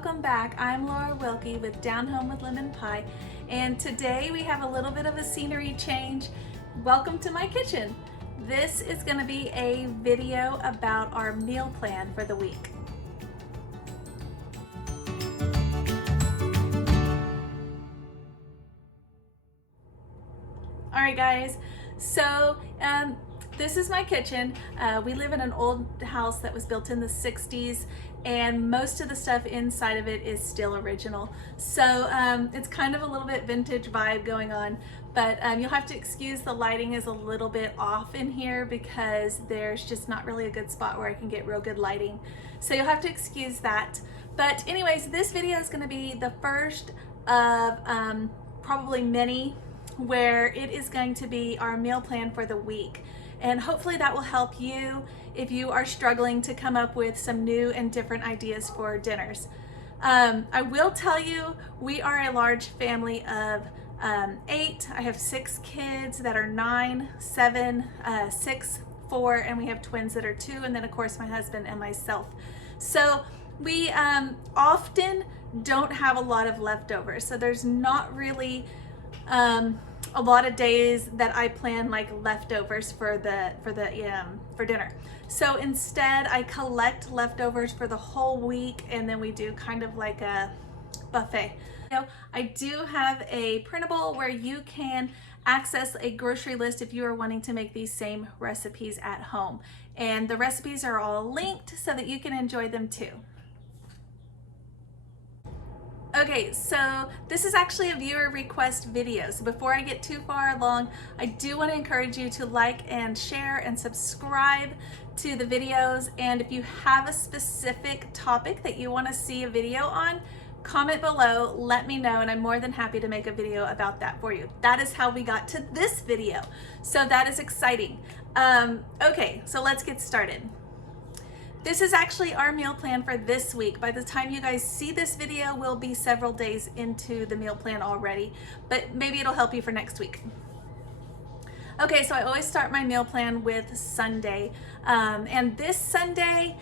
welcome back. I'm Laura Wilkie with Down Home with Lemon Pie, and today we have a little bit of a scenery change. Welcome to my kitchen. This is going to be a video about our meal plan for the week. All right, guys, so this is my kitchen. We live in an old house that was built in the 60s, and most of the stuff inside of it is still original. So it's kind of a little bit vintage vibe going on, but you'll have to excuse the lighting is a little bit off in here because there's just not really a good spot where I can get real good lighting. So you'll have to excuse that. But anyways, this video is going to be the first of probably many where it is going to be our meal plan for the week. And hopefully that will help you if you are struggling to come up with some new and different ideas for dinners. I will tell you, we are a large family of 8. I have 6 kids that are 9, 7, 6, 4, and we have twins that are 2, and then of course my husband and myself. So we often don't have a lot of leftovers. So there's not really a lot of days that I plan like leftovers for dinner. So instead I collect leftovers for the whole week, and then we do kind of like a buffet. I do have a printable where you can access a grocery list if you are wanting to make these same recipes at home, and the recipes are all linked so that you can enjoy them too. Okay, so this is actually a viewer request video. So before I get too far along, I do want to encourage you to like and share and subscribe to the videos. And if you have a specific topic that you want to see a video on, comment below, let me know, and I'm more than happy to make a video about that for you. That is how we got to this video. So that is exciting. Okay, so let's get started. This is actually our meal plan for this week. By the time you guys see this video, we'll be several days into the meal plan already, but maybe it'll help you for next week. Okay, so I always start my meal plan with Sunday. And this Sunday,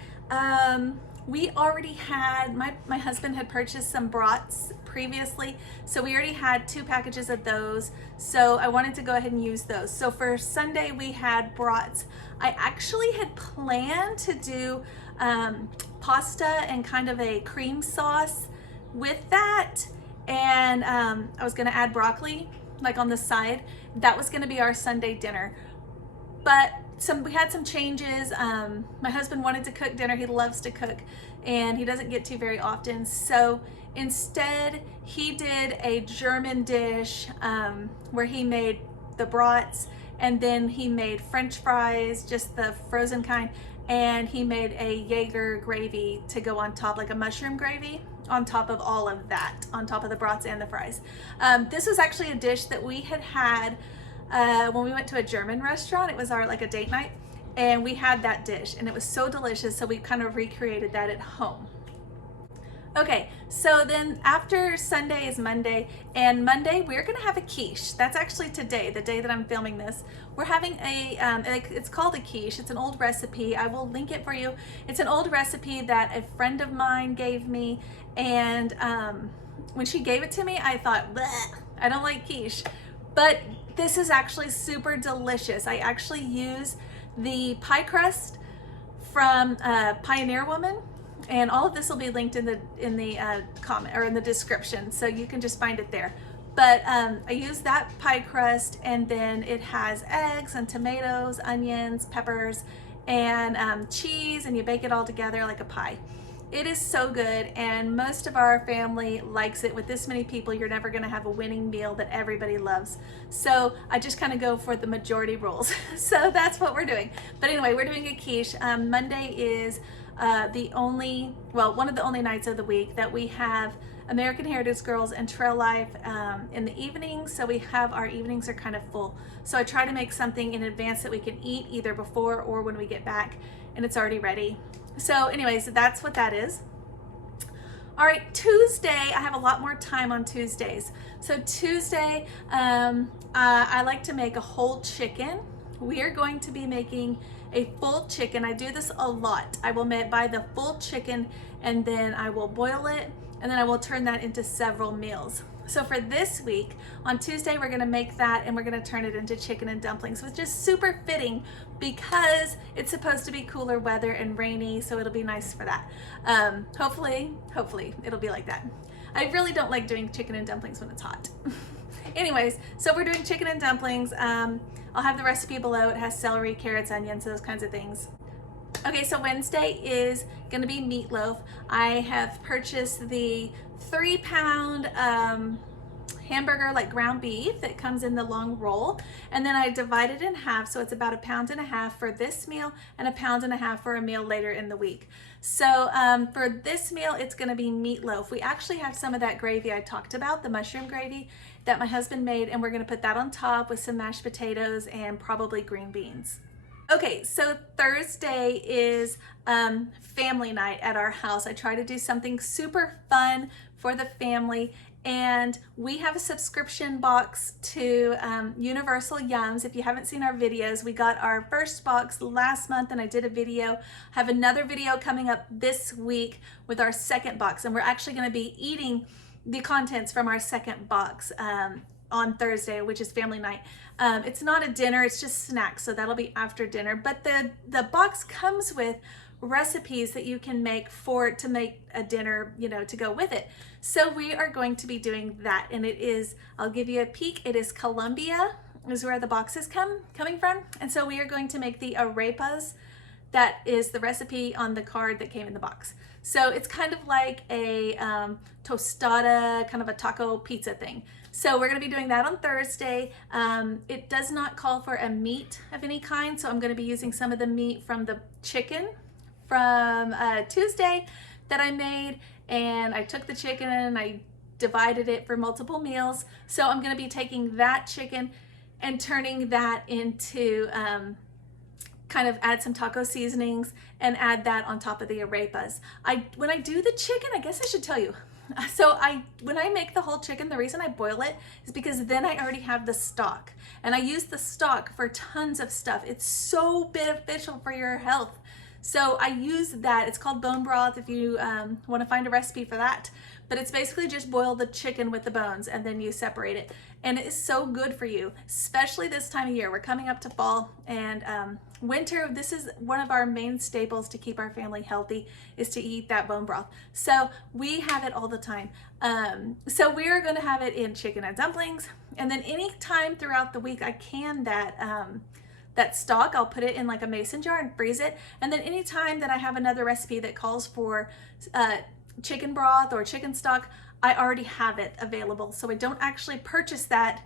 we already had, my husband had purchased some brats previously, so we already had 2 packages of those, so I wanted to go ahead and use those. So for Sunday we had brats. I actually had planned to do pasta and kind of a cream sauce with that, and I was gonna add broccoli like on the side. That was gonna be our Sunday dinner, but we had some changes. My husband wanted to cook dinner. He loves to cook, and he doesn't get to very often. So instead, he did a German dish where he made the brats, and then he made French fries, just the frozen kind, and he made a Jaeger gravy to go on top, like a mushroom gravy on top of all of that, on top of the brats and the fries. This was actually a dish that we had when we went to a German restaurant. It was like a date night, and we had that dish, and it was so delicious, so we kind of recreated that at home. Okay, so then after Sunday is Monday, and Monday we're gonna have a quiche. That's actually today, the day that I'm filming this. We're having it's called a quiche. It's an old recipe. I will link it for you. It's an old recipe that a friend of mine gave me, and when she gave it to me, I thought, bleh, I don't like quiche. But this is actually super delicious. I actually use the pie crust from Pioneer Woman, and all of this will be linked in the comment or in the description, so you can just find it there. But I use that pie crust, and then it has eggs and tomatoes, onions, peppers, and cheese, and you bake it all together like a pie. It is so good, and most of our family likes it. With this many people, you're never gonna have a winning meal that everybody loves. So I just kind of go for the majority rules. So that's what we're doing. But anyway, we're doing a quiche. Monday is one of the only nights of the week that we have American Heritage Girls and Trail Life in the evening. So our evenings are kind of full. So I try to make something in advance that we can eat either before or when we get back, and it's already ready. So anyways, that's what that is. All right, Tuesday, I have a lot more time on Tuesdays. So Tuesday, I like to make a whole chicken. We are going to be making a full chicken. I do this a lot. I will buy the full chicken, and then I will boil it, and then I will turn that into several meals. So for this week, on Tuesday, we're gonna make that and we're gonna turn it into chicken and dumplings, which is super fitting because it's supposed to be cooler weather and rainy, so it'll be nice for that. Hopefully it'll be like that. I really don't like doing chicken and dumplings when it's hot. Anyways, so we're doing chicken and dumplings. I'll have the recipe below. It has celery, carrots, onions, those kinds of things. Okay, so Wednesday is gonna be meatloaf. I have purchased the 3-pound hamburger, like ground beef that comes in the long roll, and then I divide it in half, so it's about 1.5 pounds for this meal and 1.5 pounds for a meal later in the week. So for this meal, it's gonna be meatloaf. We actually have some of that gravy I talked about, the mushroom gravy that my husband made, and we're gonna put that on top with some mashed potatoes and probably green beans. Okay, so Thursday is family night at our house. I try to do something super fun for the family, and we have a subscription box to Universal Yums. If you haven't seen our videos, we got our first box last month and I did a video. I have another video coming up this week with our second box, and we're actually gonna be eating the contents from our second box on Thursday, which is family night. It's not a dinner, it's just snacks, so that'll be after dinner. But the box comes with recipes that you can make to make a dinner, you know, to go with it. So we are going to be doing that, and it is, I'll give you a peek, it is Colombia is where the box is coming from. And so we are going to make the arepas. That is the recipe on the card that came in the box. So it's kind of like a tostada, kind of a taco pizza thing. So we're gonna be doing that on Thursday. It does not call for a meat of any kind, so I'm gonna be using some of the meat from the chicken from Tuesday that I made, and I took the chicken and I divided it for multiple meals. So I'm gonna be taking that chicken and turning that into kind of add some taco seasonings and add that on top of the arepas. When I do the chicken, I guess I should tell you. So when I make the whole chicken, the reason I boil it is because then I already have the stock, and I use the stock for tons of stuff. It's so beneficial for your health. So I use that. It's called bone broth if you want to find a recipe for that. But it's basically just boil the chicken with the bones and then you separate it. And it is so good for you, especially this time of year. We're coming up to fall and winter. This is one of our main staples to keep our family healthy, is to eat that bone broth. So we have it all the time. So we're gonna have it in chicken and dumplings. And then any time throughout the week I can that stock, I'll put it in like a mason jar and freeze it. And then anytime that I have another recipe that calls for chicken broth or chicken stock, I already have it available. So I don't actually purchase that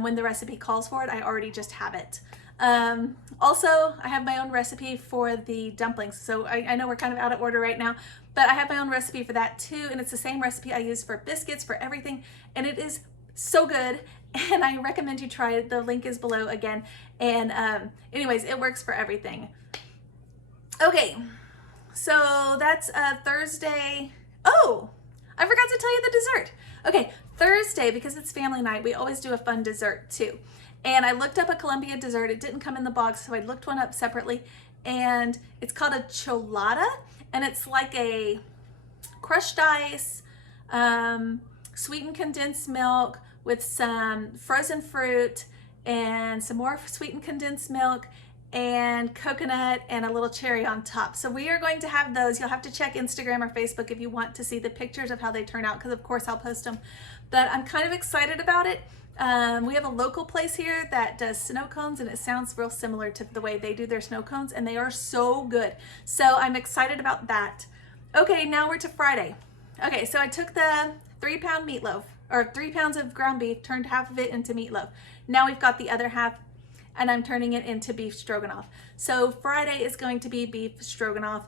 when the recipe calls for it. I already just have it. Also, I have my own recipe for the dumplings. So I know we're kind of out of order right now, but I have my own recipe for that too. And it's the same recipe I use for biscuits, for everything. And it is so good. And I recommend you try it. The link is below again. And anyways, it works for everything. Okay, so that's Thursday. Oh, I forgot to tell you the dessert. Okay, Thursday, because it's family night, we always do a fun dessert too. And I looked up a Colombia dessert. It didn't come in the box, so I looked one up separately. And it's called a cholada. And it's like a crushed ice, sweetened condensed milk with some frozen fruit and some more sweetened condensed milk and coconut and a little cherry on top. So we are going to have those. You'll have to check Instagram or Facebook if you want to see the pictures of how they turn out, because of course I'll post them. But I'm kind of excited about it. We have a local place here that does snow cones, and it sounds real similar to the way they do their snow cones, and they are so good. So I'm excited about that. Okay, now we're to Friday. Okay, so I took the 3-pound meatloaf, or 3 pounds of ground beef, turned half of it into meatloaf. Now we've got the other half, and I'm turning it into beef stroganoff. So Friday is going to be beef stroganoff.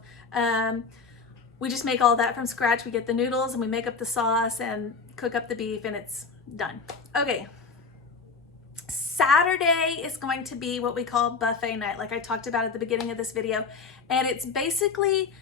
We just make all that from scratch. We get the noodles and we make up the sauce and cook up the beef, and it's done. Okay. Saturday is going to be what we call buffet night, like I talked about at the beginning of this video. And it's basically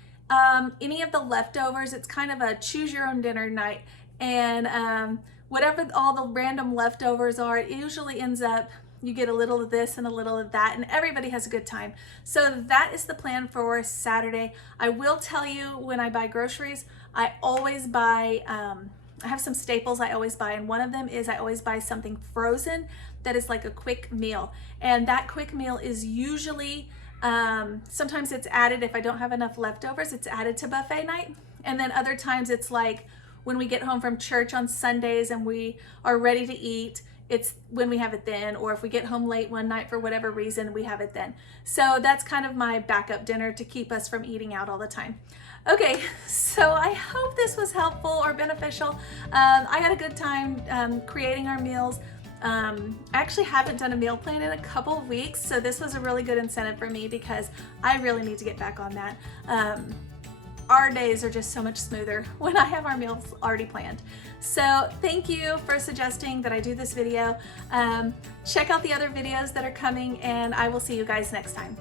any of the leftovers. It's kind of a choose your own dinner night. And whatever all the random leftovers are, it usually ends up, you get a little of this and a little of that, and everybody has a good time. So that is the plan for Saturday. I will tell you, when I buy groceries, I always buy, I have some staples I always buy, and one of them is I always buy something frozen that is like a quick meal. And that quick meal is usually, sometimes it's added, if I don't have enough leftovers, it's added to buffet night. And then other times it's like when we get home from church on Sundays and we are ready to eat, it's when we have it then, or if we get home late one night for whatever reason, we have it then. So that's kind of my backup dinner to keep us from eating out all the time. Okay, so I hope this was helpful or beneficial. I had a good time creating our meals. I actually haven't done a meal plan in a couple of weeks, so this was a really good incentive for me because I really need to get back on that. Our days are just so much smoother when I have our meals already planned. So thank you for suggesting that I do this video. Check out the other videos that are coming, and I will see you guys next time.